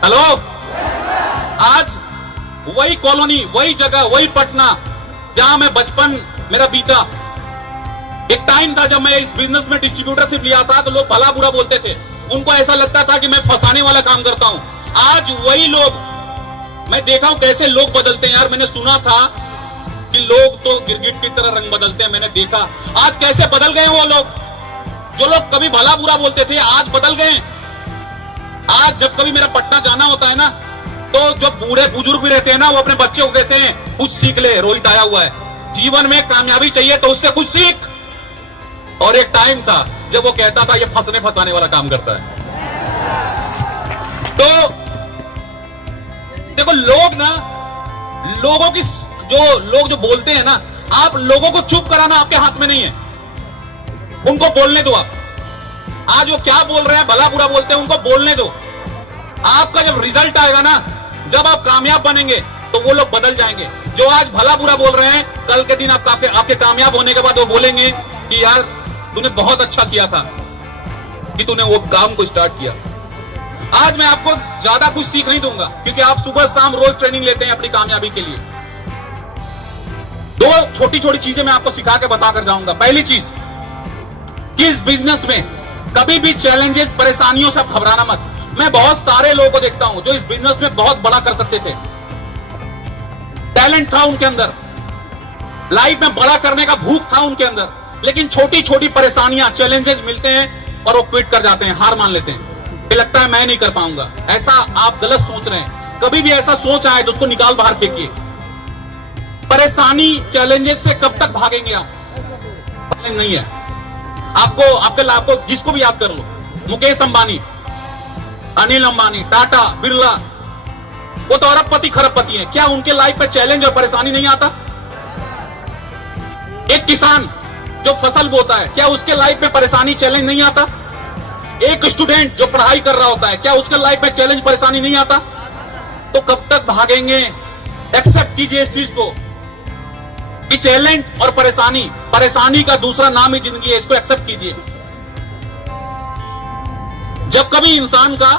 Hello, आज वही colony, वही जगह, वही पटना जहां मैं बचपन मेरा बीता। एक टाइम था जब मैं इस बिजनेस में डिस्ट्रीब्यूटरशिप लिया था तो लोग भला बुरा बोलते थे, उनको ऐसा लगता था कि मैं फंसाने वाला काम करता हूं। आज वही लोग, मैं देखा हूं कैसे लोग बदलते हैं। यार मैंने सुना था कि लोग तो गिरगिट की तरह रंग बदलते हैं, मैंने देखा आज कैसे बदल गए वो लोग। जो लोग कभी भला बुरा बोलते थे आज बदल गए। आज जब कभी मेरा पटना जाना होता है ना, तो जो बूढ़े बुजुर्ग भी रहते हैं ना, वो अपने बच्चे को कहते हैं कुछ सीख ले, रोहित आया हुआ है, जीवन में कामयाबी चाहिए तो उससे कुछ सीख। और एक टाइम था जब वो कहता था ये फंसने फंसाने वाला काम करता है। तो देखो लोग ना, लोगों की लोग जो बोलते हैं ना, आप लोगों को चुप कराना आपके हाथ में नहीं है, उनको बोलने दो। आप आज वो क्या बोल रहे हैं, भला बुरा बोलते हैं, उनको बोलने दो। आपका जब रिजल्ट आएगा ना, जब आप कामयाब बनेंगे तो वो लोग बदल जाएंगे। जो आज भला बुरा बोल रहे हैं, कल के दिन आपके कामयाब होने के बाद वो बोलेंगे कि यार तूने बहुत अच्छा किया था कि तूने वो काम को स्टार्ट किया। आज मैं आपको ज्यादा कुछ सीख नहीं दूंगा, क्योंकि आप सुबह शाम रोज ट्रेनिंग लेते हैं अपनी कामयाबी के लिए। दो छोटी छोटी चीजें मैं आपको सिखा के बताकर जाऊंगा। पहली चीज कि इस बिजनेस में कभी भी चैलेंजेस, परेशानियों से घबराना मत। मैं बहुत सारे लोगों को देखता हूं जो इस बिजनेस में बहुत बड़ा कर सकते थे, टैलेंट था उनके अंदर, लाइफ में बड़ा करने का भूख था उनके अंदर, लेकिन छोटी छोटी परेशानियां, चैलेंजेस मिलते हैं और वो क्विट कर जाते हैं, हार मान लेते हैं। ये लगता है मैं नहीं कर पाऊंगा। ऐसा आप गलत सोच रहे हैं। कभी भी ऐसा सोच आए तो उसको निकाल बाहर फेंकिए। परेशानी, चैलेंजेस से कब तक भागेंगे आप? नहीं है आपको, आपके लाभ को जिसको भी याद कर लो, मुकेश अंबानी, अनिल अंबानी, टाटा, बिरला, वो तो अरबपति खरबपति हैं। क्या उनके लाइफ पे चैलेंज और परेशानी नहीं आता? एक किसान जो फसल बोता है, क्या उसके लाइफ में परेशानी, चैलेंज नहीं आता? एक स्टूडेंट जो पढ़ाई कर रहा होता है, क्या उसके लाइफ में चैलेंज, परेशानी नहीं आता? तो कब तक भागेंगे? एक्सेप्ट कीजिए इस चीज को कि चैलेंज और परेशानी का दूसरा नाम ही जिंदगी है। इसको एक्सेप्ट कीजिए। जब कभी इंसान का,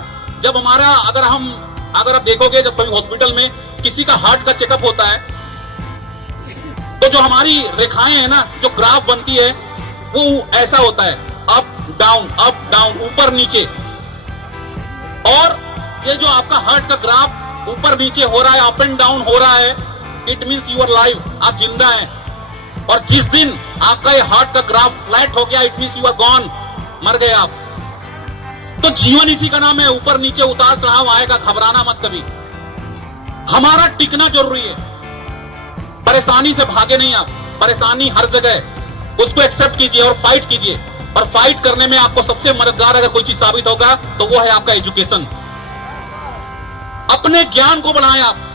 जब हमारा, अगर आप देखोगे, जब कभी हॉस्पिटल में किसी का हार्ट का चेकअप होता है, तो जो हमारी रेखाएं हैं ना, जो ग्राफ बनती है, वो ऐसा होता है, अप डाउन, ऊपर नीचे। और ये जो आपका हार्ट का ग्राफ ऊपर नीचे हो रहा है, अप एंड डाउन हो रहा है, इट मीन्स यूर लाइफ, आप जिंदा हैं। और जिस दिन आपका ये हार्ट का ग्राफ फ्लैट हो गया, it means you are gone, मर गए आप। तो जीवन इसी का नाम है, ऊपर नीचे, उतार चढ़ाव आएगा, घबराना मत कभी। हमारा टिकना जरूरी है, परेशानी से भागे नहीं आप। परेशानी हर जगह है, उसको एक्सेप्ट कीजिए और फाइट कीजिए। और फाइट करने में आपको सबसे मददगार अगर कोई चीज साबित होगा तो वो है आपका एजुकेशन। अपने ज्ञान को बढ़ाएं आप।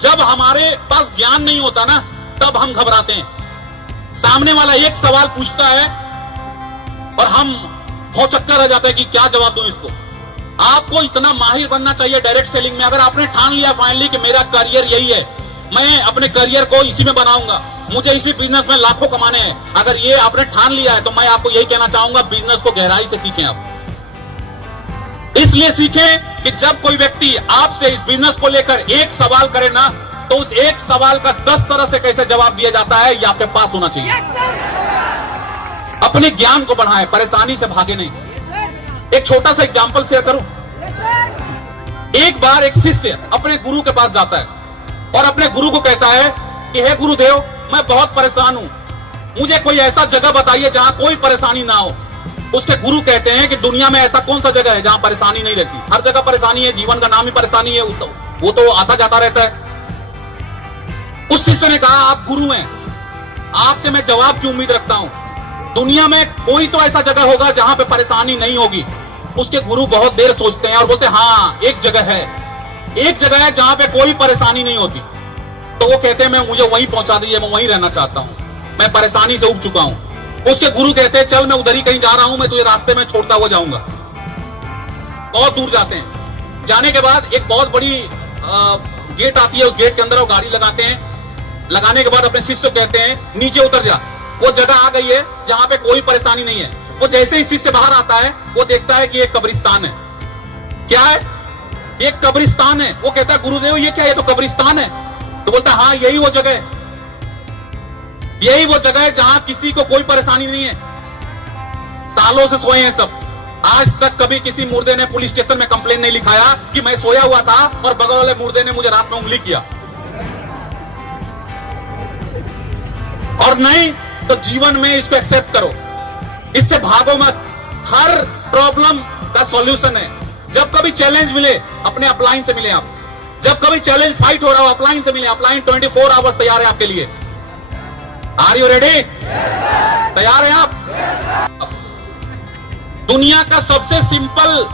जब हमारे पास ज्ञान नहीं होता ना, तब हम घबराते हैं। सामने वाला एक सवाल पूछता है और हम भौचक्का रह जाते हैं कि क्या जवाब दूं इसको। आपको इतना माहिर बनना चाहिए डायरेक्ट सेलिंग में। अगर आपने ठान लिया फाइनली कि मेरा करियर यही है, मैं अपने करियर को इसी में बनाऊंगा, मुझे इसी बिजनेस में लाखों कमाने हैं, अगर ये आपने ठान लिया है, तो मैं आपको यही कहना चाहूंगा, बिजनेस को गहराई से सीखें आप। इसलिए सीखें कि जब कोई व्यक्ति आपसे इस बिजनेस को लेकर एक सवाल करे ना, तो उस एक सवाल का 10 तरह से कैसे जवाब दिया जाता है, ये आपके पास होना चाहिए। अपने ज्ञान को बढ़ाएं, परेशानी से भागे नहीं। एक छोटा सा एग्जांपल शेयर करूं। एक बार एक शिष्य अपने गुरु के पास जाता है और अपने गुरु को कहता है कि हे गुरुदेव, मैं बहुत परेशान हूं, मुझे कोई ऐसा जगह बताइए जहां कोई परेशानी ना हो। उसके गुरु कहते हैं कि दुनिया में ऐसा कौन सा जगह है जहां परेशानी नहीं रहती? हर जगह परेशानी है, जीवन का नाम ही परेशानी है, वो तो आता जाता रहता है। उस शिष्य ने कहा, आप गुरु हैं, आपसे मैं जवाब की उम्मीद रखता हूं। दुनिया में कोई तो ऐसा जगह होगा जहां पे परेशानी नहीं होगी। उसके गुरु बहुत देर सोचते हैं और बोलते हैं, हाँ एक जगह है जहां पे कोई परेशानी नहीं होती। तो वो कहते हैं, मैं मुझे वहीं पहुंचा दीजिए, मैं वहीं रहना चाहता हूं, मैं परेशानी से उब चुका हूं। उसके गुरु कहते हैं, चल मैं उधर ही कहीं जा रहा हूं, मैं तुझे रास्ते में छोड़ता हुआ जाऊंगा। बहुत दूर जाते हैं। जाने के बाद एक बहुत बड़ी गेट आती है, उस गेट के अंदर वो गाड़ी लगाते हैं। लगाने के बाद अपने शिष्य को कहते हैं, नीचे उतर जा। वो जगह आ गई है जहां पे कोई परेशानी नहीं है। वो जैसे ही शिष्य बाहर आता है, वो देखता है कि एक कब्रिस्तान है। क्या है? एक कब्रिस्तान है। वो कहता है गुरुदेव ये क्या है? ये तो कब्रिस्तान है। तो बोलता हाँ यही वो जगह है, यही वो जगह है जहां किसी को कोई परेशानी नहीं है। सालों से सोए हैं सब। आज तक कभी किसी मुर्दे ने पुलिस स्टेशन में कंप्लेन नहीं लिखाया कि मैं सोया हुआ था और बगल वाले मुर्दे ने मुझे रात में उंगली किया। और नहीं तो जीवन में इसको एक्सेप्ट करो, इससे भागो मत। हर प्रॉब्लम का सॉल्यूशन है। जब कभी चैलेंज मिले अपने अपलाइन से मिले आप। जब कभी चैलेंज फाइट हो रहा हो अपलाइन से मिले। अपलाइन 24 आवर्स तैयार है आपके लिए। Are you ready? तैयार हैं आप? दुनिया का सबसे सिंपल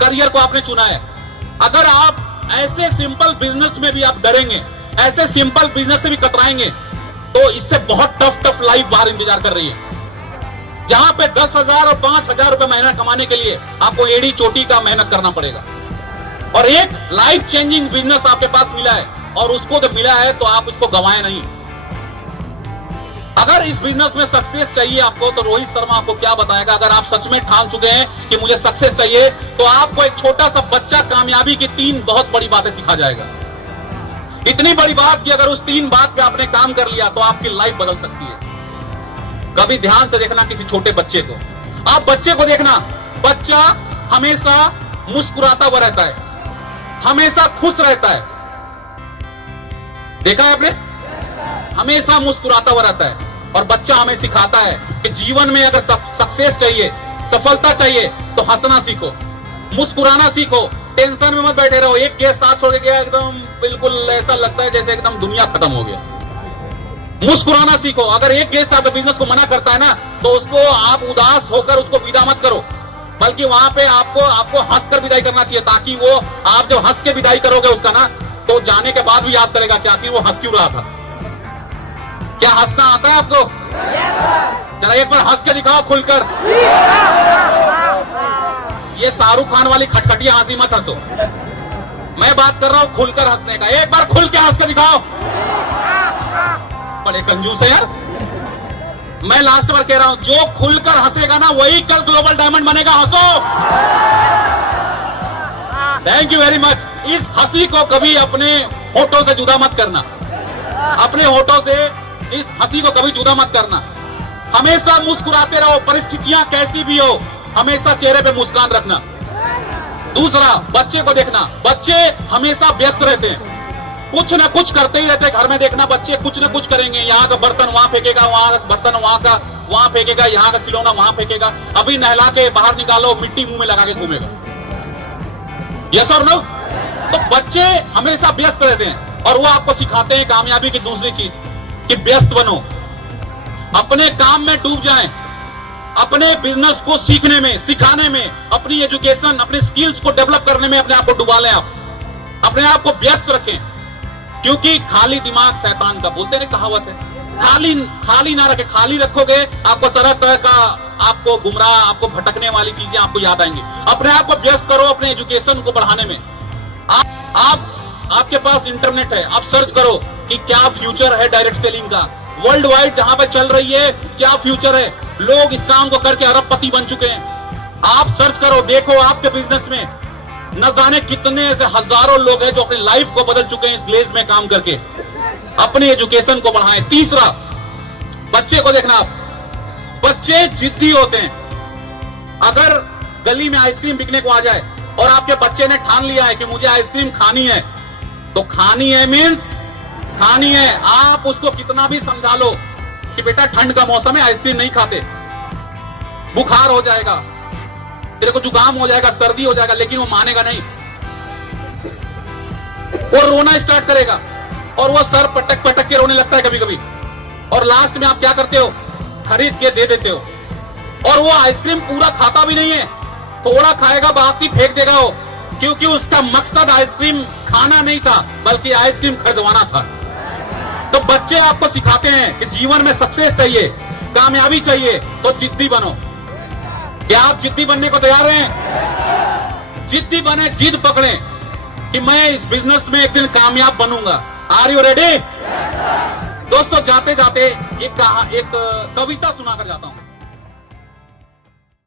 करियर को आपने चुना है। अगर आप ऐसे सिंपल बिजनेस में भी आप डरेंगे, ऐसे सिंपल बिजनेस से भी कतराएंगे, तो इससे बहुत टफ लाइफ बाहर इंतजार कर रही है, जहां पे 10,000 और 5,000 रुपए महीना कमाने के लिए आपको एड़ी चोटी का मेहनत करना पड़ेगा। और एक लाइफ चेंजिंग बिजनेस आपके पास मिला है, और उसको जब मिला है तो आप उसको गंवाए नहीं। अगर इस बिजनेस में सक्सेस चाहिए आपको, तो रोहित शर्मा आपको क्या बताएगा। अगर आप सच में ठान चुके हैं कि मुझे सक्सेस चाहिए, तो आपको एक छोटा सा बच्चा कामयाबी की 3 बहुत बड़ी बातें सिखा जाएगा। इतनी बड़ी बात कि अगर उस 3 बात पे आपने काम कर लिया तो आपकी लाइफ बदल सकती है। कभी ध्यान से देखना किसी छोटे बच्चे को। आप बच्चे को देखना, बच्चा हमेशा मुस्कुराता हुआ रहता है, हमेशा खुश रहता है। देखा है आपने? हमेशा मुस्कुराता हुआ रहता है। और बच्चा हमें सिखाता है कि जीवन में अगर सक्सेस चाहिए, सफलता चाहिए, तो हंसना सीखो, मुस्कुराना सीखो। टेंशन में मत बैठे रहो। एक केस साथ छोड़ के गया, एकदम बिल्कुल ऐसा लगता है जैसे एकदम दुनिया खत्म हो गया। मुस्कुराना सीखो। अगर एक गेस्ट आपके बिजनेस को मना करता है ना, तो उसको आप उदास होकर उसको विदा मत करो, बल्कि वहां पे आपको हंसकर विदाई करना चाहिए, ताकि वो आप जब हंस के विदाई करोगे उसका ना, तो जाने के बाद भी याद करेगा कि आखिर वो हंस क्यों रहा था। क्या हंसना आता है आपको? चला एक बार हंस के दिखाओ खुलकर। ये शाहरुख खान वाली खटखटिया हंसी मत हंसो। मैं बात कर रहा हूं खुलकर हंसने का। एक बार खुल के हंस के दिखाओ। बड़े कंजूस है यार। मैं लास्ट बार कह रहा हूं, जो खुलकर हंसेगा ना वही कल ग्लोबल डायमंड बनेगा। हंसो। Thank you very much. इस हंसी को कभी अपने होठों से जुदा मत करना। अपने होठों से इस हंसी को कभी जुदा मत करना। हमेशा मुस्कुराते रहो, परिस्थितियां कैसी भी हो, हमेशा चेहरे पे मुस्कान रखना। दूसरा, बच्चे को देखना। बच्चे हमेशा व्यस्त रहते हैं, कुछ न कुछ करते ही रहते हैं। घर में देखना, बच्चे कुछ न कुछ करेंगे। यहाँ का बर्तन वहां फेंकेगा, वहां का बर्तन वहां फेंकेगा, यहाँ का खिलौना वहां फेंकेगा। अभी नहला के बाहर निकालो, मिट्टी मुंह में लगा के घूमेगा। यस और नो? तो बच्चे हमेशा व्यस्त रहते हैं, और वो आपको सिखाते हैं कामयाबी की दूसरी चीज, कि व्यस्त बनो, अपने काम में डूब जाएं, अपने बिजनेस को सीखने में, सिखाने में, अपनी एजुकेशन, अपने स्किल्स को डेवलप करने में अपने आप को डुबा लें। आप अपने आप को व्यस्त रखें, क्योंकि खाली दिमाग शैतान का, बोलते हैं कहावत है। खाली ना रखे। खाली रखोगे आपको तरह तरह का, आपको गुमराह, आपको भटकने वाली चीजें आपको याद आएंगी। अपने आप को व्यस्त करो अपने एजुकेशन को बढ़ाने में। आपके पास इंटरनेट है, आप सर्च करो कि क्या फ्यूचर है डायरेक्ट सेलिंग का। वर्ल्ड वाइड जहां पे चल रही है, क्या फ्यूचर है। लोग इस काम को करके अरबपति बन चुके हैं। आप सर्च करो, देखो आपके बिजनेस में न जाने कितने ऐसे हजारों लोग हैं जो अपनी लाइफ को बदल चुके हैं इस ग्लेज में काम करके। अपनी एजुकेशन को बढ़ाएं। तीसरा, बच्चे को देखना। आप बच्चे जिद्दी होते हैं। अगर गली में आइसक्रीम बिकने को आ जाए और आपके बच्चे ने ठान लिया है कि मुझे आइसक्रीम खानी है, तो खानी है मीन्स खानी है। आप उसको कितना भी समझा लो कि बेटा ठंड का मौसम है, आइसक्रीम नहीं खाते, बुखार हो जाएगा, तेरे को जुकाम हो जाएगा, सर्दी हो जाएगा, लेकिन वो मानेगा नहीं। वो रोना स्टार्ट करेगा, और वो सर पटक पटक के रोने लगता है कभी कभी। और लास्ट में आप क्या करते हो? खरीद के दे देते हो। और वो आइसक्रीम पूरा खाता भी नहीं है, थोड़ा खाएगा, बाकी फेंक देगा वो, क्योंकि उसका मकसद आइसक्रीम खाना नहीं था, बल्कि आइसक्रीम खरीदवाना था। तो बच्चे आपको सिखाते हैं कि जीवन में सक्सेस चाहिए, कामयाबी चाहिए, तो जिद्दी बनो। क्या आप जिद्दी बनने को तैयार हैं? जिद्दी बने, जिद पकड़ें कि मैं इस बिजनेस में एक दिन कामयाब बनूंगा। Are you ready? दोस्तों, जाते जाते एक कविता सुनाकर जाता हूं।